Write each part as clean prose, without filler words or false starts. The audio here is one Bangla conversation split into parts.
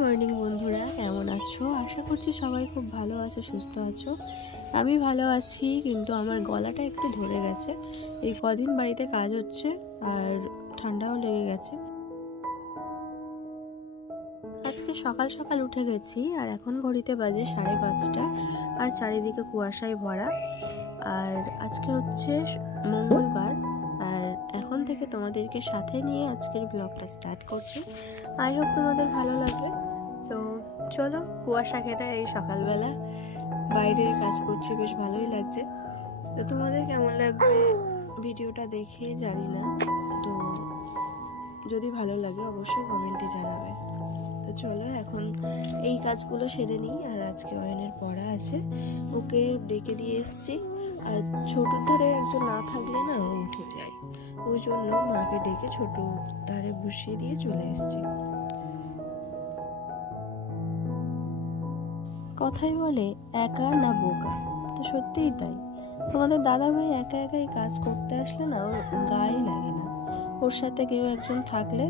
মর্নিং বন্ধুরা, কেমন আছো? আশা করছি সবাই খুব ভালো আছো, সুস্থ আছো। আমি ভালো আছি, কিন্তু আমার গলাটা একটু ধরে গেছে। এই কদিন বাড়িতে কাজ হচ্ছে আর ঠান্ডাও লেগে গেছে। আজকে সকাল সকাল উঠে গেছি আর এখন ঘড়িতে বাজে 5:30 আর চারিদিকে কুয়াশায় ভরা। আর আজকে হচ্ছে মঙ্গলবার আর এখন থেকে তোমাদেরকে সাথে নিয়ে আজকের ব্লগটা স্টার্ট করছি। আই হোপ তোমাদের ভালো লাগবে। তো চলো, কুয়াশা ঘেরা এই সকালবেলা বাইরে কাজ করছি, বেশ ভালোই লাগছে। তো তোমাদের কেমন লাগবে ভিডিওটা দেখে জানি না, তো যদি ভালো লাগে অবশ্যই কমেন্টে জানাবে। তো চলো এখন এই কাজগুলো সেরে নিই। আর আজকে অয়নের পড়া আছে, ওকে ডেকে দিয়ে এসছি। আর ছোটোর ধারে একজন না থাকলে না ও উঠে যায়, ওই জন্য মাকে ডেকে ছোট ধারে বসিয়ে দিয়ে চলে এসছি। কথাই বলে একা না বোকা, তো সত্যিই তাই। তোমাদের দাদা ভাই একা একাই কাজ করতে আসলে না ওর গায়ে লাগে না, ওর সাথে কেউ একজন থাকলে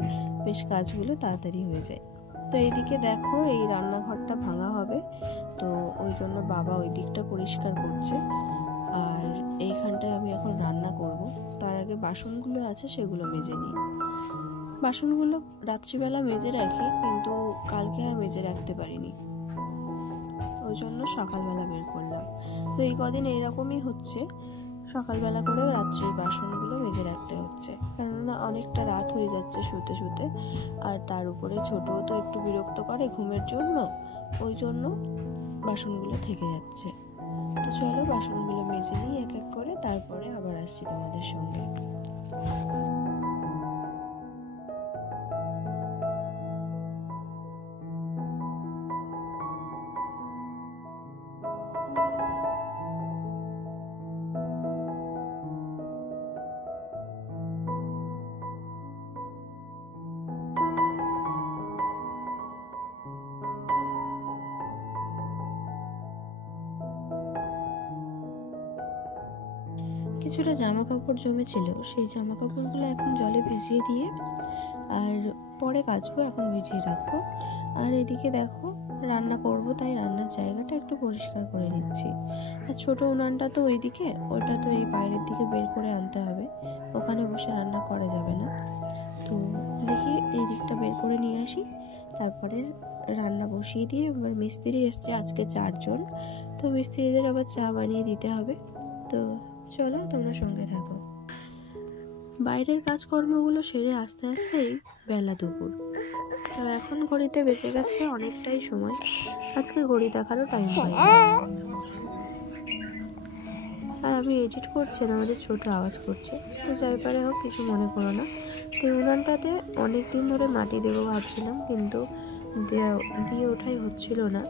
বেশ কাজগুলো তাড়াতাড়ি হয়ে যায়। তো এইদিকে দেখো, এই রান্নাঘরটা ভাঙা হবে, তো ওই জন্য বাবা ওই দিকটা পরিষ্কার করছে। আর এইখানটায় আমি এখন রান্না করব। তার আগে বাসনগুলো আছে সেগুলো মেজে নিই। বাসনগুলো রাত্রিবেলা মেজে রাখি, কিন্তু কালকে আর মেজে রাখতে পারিনি, ওই জন্য সকালবেলা বের করলাম। তো এই কদিন এইরকমই হচ্ছে, সকালবেলা করেও রাত্রির বাসনগুলো মেজে রাখতে হচ্ছে, কেননা অনেকটা রাত হয়ে যাচ্ছে শুতে শুতে। আর তার উপরে ছোটও তো একটু বিরক্ত করে ঘুমের জন্য, ওই জন্য বাসনগুলো থেকে যাচ্ছে। তো চলো বাসনগুলো মেজে নিই এক এক করে, তারপরে আবার আসছি তোমাদের সঙ্গে। কিছুটা জামা কাপড় জমেছিল, সেই জামা কাপড়গুলো এখন জলে ভিজিয়ে দিয়ে আর পরে কাচবো, এখন ভিজিয়ে রাখবো। আর এদিকে দেখো রান্না করব, তাই রান্নার জায়গাটা একটু পরিষ্কার করে নিচ্ছি। আর ছোট উনানটা তো ওইদিকে, ওইটা তো এই বাইরের দিকে বের করে আনতে হবে, ওখানে বসে রান্না করা যাবে না। তো দেখি এই দিকটা বের করে নিয়ে আসি, তারপরে রান্না বসিয়ে দিয়ে। এবার মিস্ত্রি এসছে আজকে 4 জন, তো মিস্ত্রিদের আবার চা বানিয়ে দিতে হবে। তো চলো তোমরা সঙ্গে থাকো। বাইরের কাজকর্মগুলো সেরে আস্তে আস্তেই বেলা দুপুর। তো এখন ঘড়িতে বেঁচে গেছে অনেকটাই সময়, আজকে ঘড়ি দেখারও টাইম পাই। আর আমি এডিট করছি না, আমাদের ছোট আওয়াজ করছে, তো যাই পারে হোক, কিছু মনে করো না। তো উনানটাতে অনেকদিন ধরে মাটি দেবো ভাবছিলাম, কিন্তু দিয়ে ওঠাই হচ্ছিল না।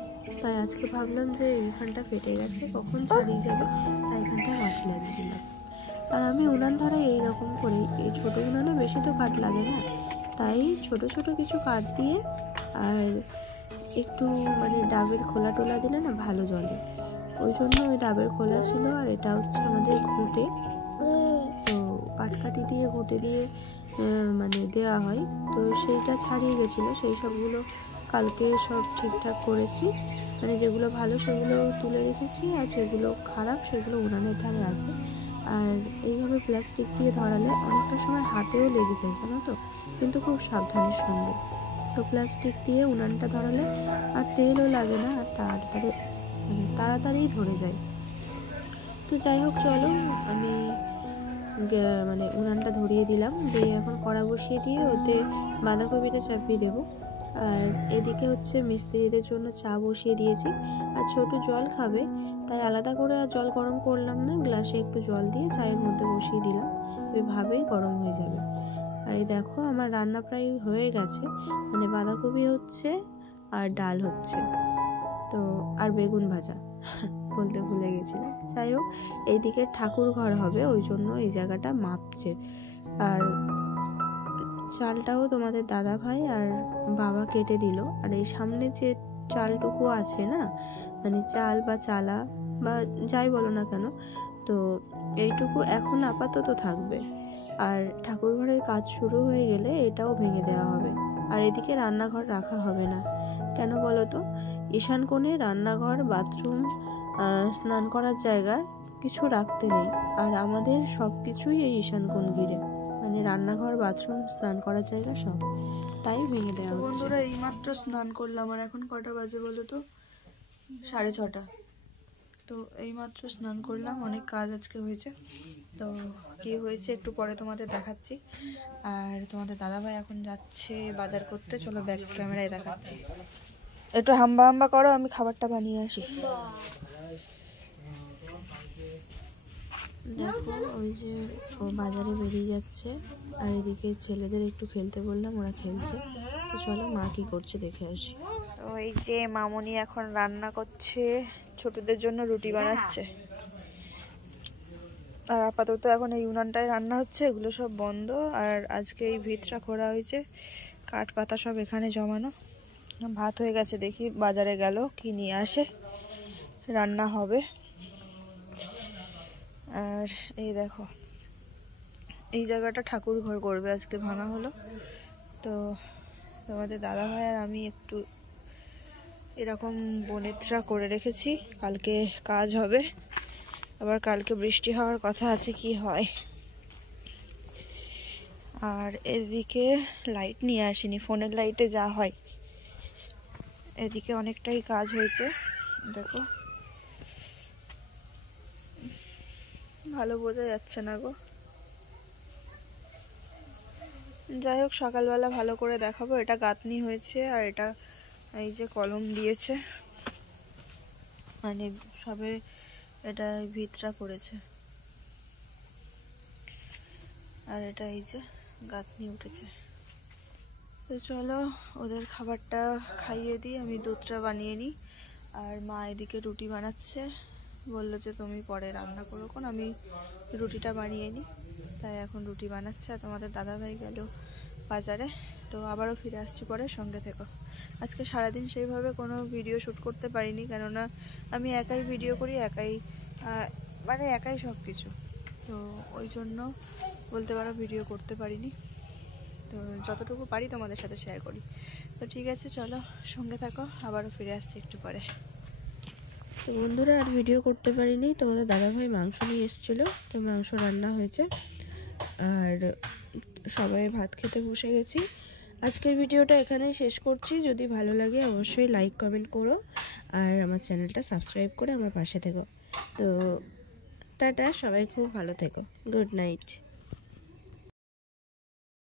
তাই আজকে ভাবলাম যে এইখানটা ফেটে গেছে, কখন ছাড়িয়ে যাবে, তাই এখানটায় মাটি লাগিয়ে দিলাম। আর আমি উনান ধরে এইরকম করি, এই ছোটো উনানে বেশি তো কাঠ লাগে না, তাই ছোট ছোট কিছু কাঠ দিয়ে আর একটু ডাবের খোলা টোলা দিলে না ভালো জ্বলে, ওই জন্য ওই ডাবের খোলা ছিল। আর এটা হচ্ছে আমাদের ঘুঁটে, তো পাটকাঠি দিয়ে ঘুঁটে দিয়ে দেওয়া হয়, তো সেইটা ছাড়িয়ে গেছিলো, সেই সবগুলো কালকে সব ঠিকঠাক করেছি। যেগুলো ভালো সেগুলো তুলে রেখেছি, আর যেগুলো খারাপ সেগুলো উনানের ধারে আছে। আর এইভাবে প্লাস্টিক দিয়ে ধরালে অনেকটা সময় হাতেও লেগে যায় জানো তো, কিন্তু খুব সাবধানের সঙ্গে। তো প্লাস্টিক দিয়ে উনানটা ধরালে আর তেলও লাগে না, আর তাড়াতাড়ি ধরে যায়। তো যাই হোক, চলো আমি উনানটা ধরিয়ে দিলাম, দিয়ে এখন কড়া বসিয়ে দিয়ে ওতে বাঁধাকপিটা চাপিয়ে দেবো। আর এদিকে হচ্ছে মিস্ত্রিদের জন্য চা বসিয়ে দিয়েছি, আর ছোট জল খাবে, তাই আলাদা করে আর জল গরম করলাম না, গ্লাসে একটু জল দিয়ে চায়ের মধ্যে বসিয়ে দিলাম, ওইভাবেই গরম হয়ে যাবে। আর এই দেখো আমার রান্না প্রায় হয়ে গেছে, বাঁধাকপি হচ্ছে আর ডাল হচ্ছে, তো আর বেগুন ভাজা বলতে ভুলে গেছিলাম। যাই হোক, এইদিকে ঠাকুর ঘর হবে, ওই জন্য এই জায়গাটা মাপছে। আর চালটাও তোমাদের দাদা ভাই আর বাবা কেটে দিল। আর এই সামনে যে চালটুকু আছে না, চাল বা চালা বা যাই বলো না কেন, তো এইটুকু এখন আপাতত থাকবে। আর ঠাকুর ঘরের কাজ শুরু হয়ে গেলে এটাও ভেঙে দেওয়া হবে। আর এদিকে রান্নাঘর রাখা হবে না, কেন বলো তো, ঈশান কোণে রান্নাঘর, বাথরুম, স্নান করার জায়গা কিছু রাখতে নেই, আর আমাদের সব কিছুই এই ঈশান কোণ ঘিরে, মানে রান্নাঘর, বাথরুম, স্নান করার জায়গা সব, তাই ভেঙে দেওয়া হচ্ছে। বন্ধুরা এইমাত্র স্নান করলাম, আর এখন কটা বাজে বলো তো, 6:30। তো এইমাত্র স্নান করলাম, অনেক কাজ আজকে হয়েছে। তো কি হয়েছে একটু পরে তোমাদের দেখাচ্ছি। আর তোমাদের দাদাভাই এখন যাচ্ছে বাজার করতে, চলো ব্যাক ক্যামেরায় দেখাচ্ছি। একটু হাম্বা হাম্বা করো, আমি খাবারটা বানিয়ে আসি। দেখো ওই যে ও বাজারে বেরিয়ে যাচ্ছে, আর এদিকে ছেলেদের একটু খেলতে বললাম, ওরা খেলছে। তো চলো মা কি করছে দেখে আসি। ওই যে মামনি এখন রান্না করছে, ছোটদের জন্য রুটি বানাচ্ছে। আর আপাতত এখন এই উনানটায় রান্না হচ্ছে, এগুলো সব বন্ধ। আর আজকে এই ভিতটা খোঁড়া হয়েছে, কাঠ পাতা সব এখানে জমানো। ভাত হয়ে গেছে, দেখি বাজারে গেল কি নিয়ে আসে, রান্না হবে। আর এই দেখো এই জায়গাটা ঠাকুর ঘর করবে, আজকে ভাঙা হলো। তো তোমাদের দাদাভাই আর আমি একটু এরকম বনেত্রা করে রেখেছি, কালকে কাজ হবে। আবার কালকে বৃষ্টি হওয়ার কথা আছে, কি হয়। আর এদিকে লাইট নিয়ে আসিনি, ফোনের লাইটে যা হয়। এদিকে অনেকটাই কাজ হয়েছে, দেখো ভালো বোঝা যাচ্ছে না গো। যাই হোক সকালবেলা ভালো করে দেখাবো। এটা গাঁথনি হয়েছে, আর এটা এই যে কলম দিয়েছে, মানে সবে এটা ভিতরা করেছে। আর এটা এই যে গাঁথনি উঠেছে। তো চলো ওদের খাবারটা খাইয়ে দিই, আমি দুধটা বানিয়ে নিই। আর মা এদিকে রুটি বানাচ্ছে, বললো যে তুমি পরে রান্না করো, কোন আমি রুটিটা বানিয়ে নিই। তাই এখন রুটি বানাচ্ছে। আর তোমাদের দাদাভাই গেল বাজারে। তো আবারও ফিরে আসছি পরে, সঙ্গে থেকো। আজকে সারাদিন সেইভাবে কোনো ভিডিও শ্যুট করতে পারিনি, কেননা আমি একাই ভিডিও করি, একাই মানে একাই সব কিছু। তো ওই জন্য বলতে পারো ভিডিও করতে পারিনি। তো যতটুকু পারি তোমাদের সাথে শেয়ার করি। তো ঠিক আছে চলো সঙ্গে থাকো, আবারও ফিরে আসছি একটু পরে। তো বন্ধুরা আর ভিডিও করতে পারিনি, তোমাদের দাদাভাই মাংস নিয়ে এসেছিলো, তো মাংস রান্না হয়েছে। আর সবাই ভাত খেতে বসে গেছি। আজকের ভিডিওটা এখানেই শেষ করছি। যদি ভালো লাগে অবশ্যই লাইক কমেন্ট করো, আর আমার চ্যানেলটা সাবস্ক্রাইব করে আমার পাশে থেকো। তো টাটা, সবাই খুব ভালো থেকো, গুড নাইট।